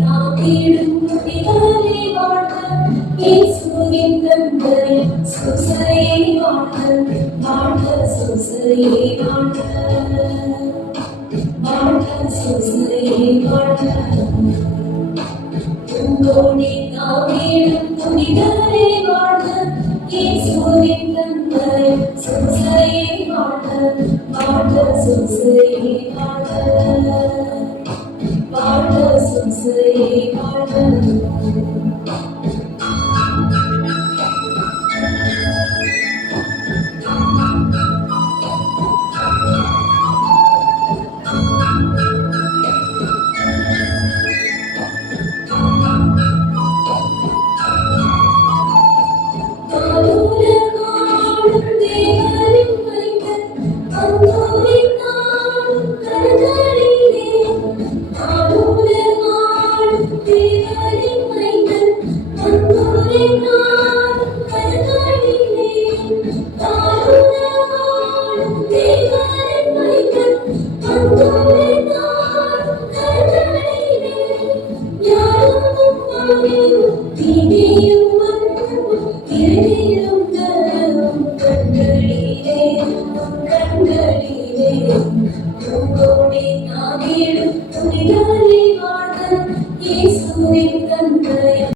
நாவிடும் புனிதரை வாழ்க இயேசுவின் தந்தை சுசையை வாழ்க வாழ்க சுசையை வாழ்க வாழ்க சுசையை வாழ்க உங்களோடே நாவிடும் புனிதரை வாழ்க இயேசுவின் தந்தை சுசையை வாழ்க வாழ்க சுசையை வாழ்க வாழ்க சுசையை வாழ்க